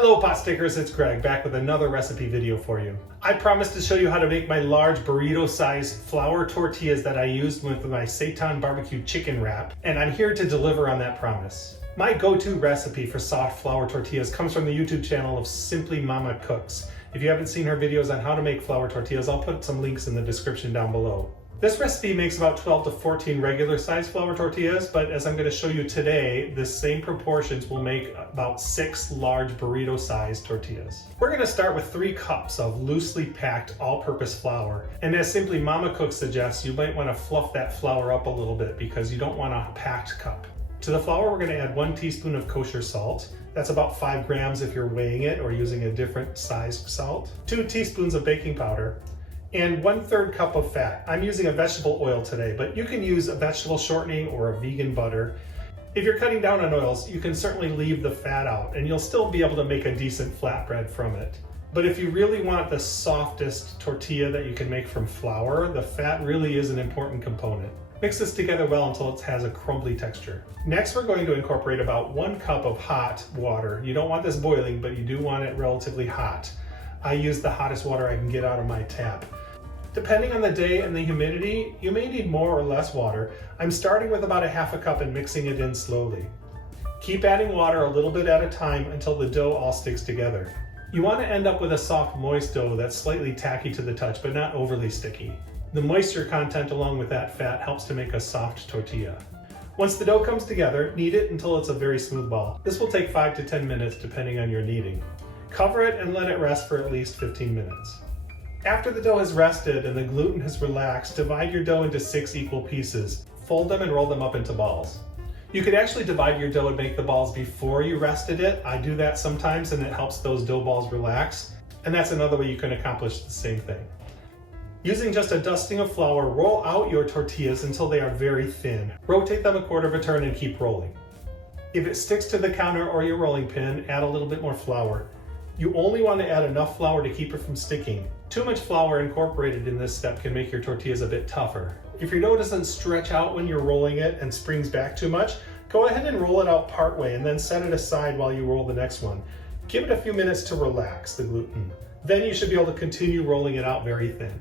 Hello pot stickers, it's Greg back with another recipe video for you. I promised to show you how to make my large burrito size flour tortillas that I used with my seitan barbecue chicken wrap, and I'm here to deliver on that promise. My go-to recipe for soft flour tortillas comes from the YouTube channel of Simply Mama Cooks. If you haven't seen her videos on how to make flour tortillas, I'll put some links in the description down below. This recipe makes about 12 to 14 regular size flour tortillas, but as I'm going to show you today, the same proportions will make about 6 large burrito sized tortillas. We're going to start with 3 cups of loosely packed all-purpose flour. And as Simply Mama Cook suggests, you might want to fluff that flour up a little bit because you don't want a packed cup. To the flour, we're going to add 1 teaspoon of kosher salt. That's about 5 grams if you're weighing it or using a different sized salt. 2 teaspoons of baking powder. And 1/3 cup of fat. I'm using a vegetable oil today, but you can use a vegetable shortening or a vegan butter. If you're cutting down on oils, you can certainly leave the fat out and you'll still be able to make a decent flatbread from it. But if you really want the softest tortilla that you can make from flour, the fat really is an important component. Mix this together well until it has a crumbly texture. Next, we're going to incorporate about 1 cup of hot water. You don't want this boiling, but you do want it relatively hot. I use the hottest water I can get out of my tap. Depending on the day and the humidity, you may need more or less water. I'm starting with about 1/2 cup and mixing it in slowly. Keep adding water a little bit at a time until the dough all sticks together. You want to end up with a soft, moist dough that's slightly tacky to the touch, but not overly sticky. The moisture content along with that fat helps to make a soft tortilla. Once the dough comes together, knead it until it's a very smooth ball. This will take 5 to 10 minutes depending on your kneading. Cover it and let it rest for at least 15 minutes. After the dough has rested and the gluten has relaxed, divide your dough into 6 equal pieces. Fold them and roll them up into balls. You could actually divide your dough and make the balls before you rested it. I do that sometimes and it helps those dough balls relax. And that's another way you can accomplish the same thing. Using just a dusting of flour, roll out your tortillas until they are very thin. Rotate them 1/4 of a turn and keep rolling. If it sticks to the counter or your rolling pin, add a little bit more flour. You only want to add enough flour to keep it from sticking. Too much flour incorporated in this step can make your tortillas a bit tougher. If your dough doesn't stretch out when you're rolling it and springs back too much, go ahead and roll it out partway and then set it aside while you roll the next one. Give it a few minutes to relax the gluten. Then you should be able to continue rolling it out very thin.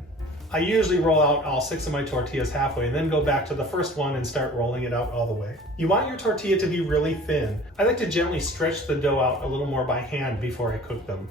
I usually roll out all 6 of my tortillas halfway and then go back to the first one and start rolling it out all the way. You want your tortilla to be really thin. I like to gently stretch the dough out a little more by hand before I cook them.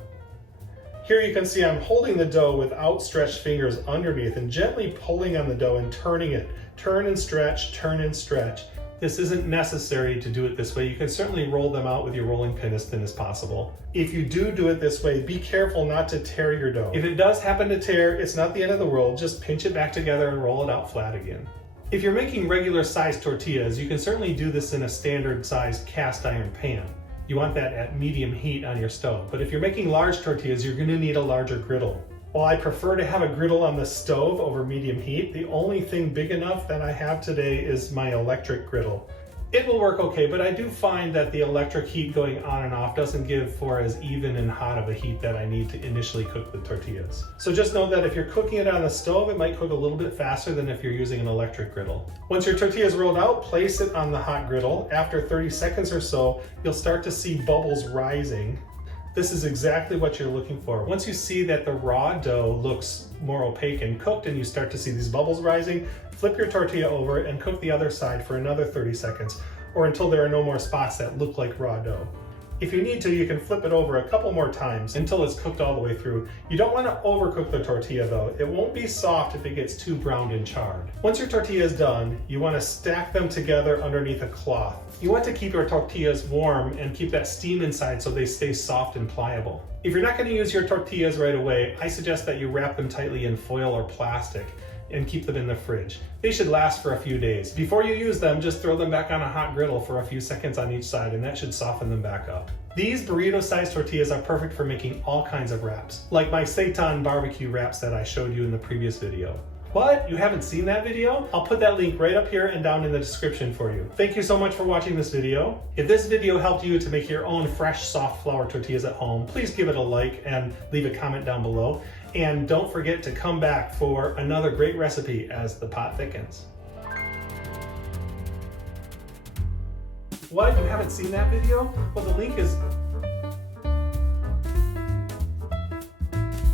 Here you can see I'm holding the dough with outstretched fingers underneath and gently pulling on the dough and turning it. Turn and stretch, turn and stretch. This isn't necessary to do it this way. You can certainly roll them out with your rolling pin as thin as possible. If you do it this way, be careful not to tear your dough. If it does happen to tear, it's not the end of the world. Just pinch it back together and roll it out flat again. If you're making regular sized tortillas, you can certainly do this in a standard sized cast iron pan. You want that at medium heat on your stove. But if you're making large tortillas, you're going to need a larger griddle. While I prefer to have a griddle on the stove over medium heat, the only thing big enough that I have today is my electric griddle. It will work okay, but I do find that the electric heat going on and off doesn't give for as even and hot of a heat that I need to initially cook the tortillas. So just know that if you're cooking it on the stove, it might cook a little bit faster than if you're using an electric griddle. Once your tortilla is rolled out, place it on the hot griddle. After 30 seconds or so, you'll start to see bubbles rising. This is exactly what you're looking for. Once you see that the raw dough looks more opaque and cooked and you start to see these bubbles rising, flip your tortilla over and cook the other side for another 30 seconds or until there are no more spots that look like raw dough. If you need to, you can flip it over a couple more times until it's cooked all the way through. You don't want to overcook the tortilla though. It won't be soft if it gets too browned and charred. Once your tortilla is done, you want to stack them together underneath a cloth. You want to keep your tortillas warm and keep that steam inside so they stay soft and pliable. If you're not going to use your tortillas right away, I suggest that you wrap them tightly in foil or plastic and keep them in the fridge. They should last for a few days. Before you use them, just throw them back on a hot griddle for a few seconds on each side and that should soften them back up. These burrito-sized tortillas are perfect for making all kinds of wraps, like my seitan barbecue wraps that I showed you in the previous video. What? You haven't seen that video? I'll put that link right up here and down in the description for you. Thank you so much for watching this video. If this video helped you to make your own fresh, soft flour tortillas at home, please give it a like and leave a comment down below. And don't forget to come back for another great recipe as the pot thickens. What? You haven't seen that video? Well, the link is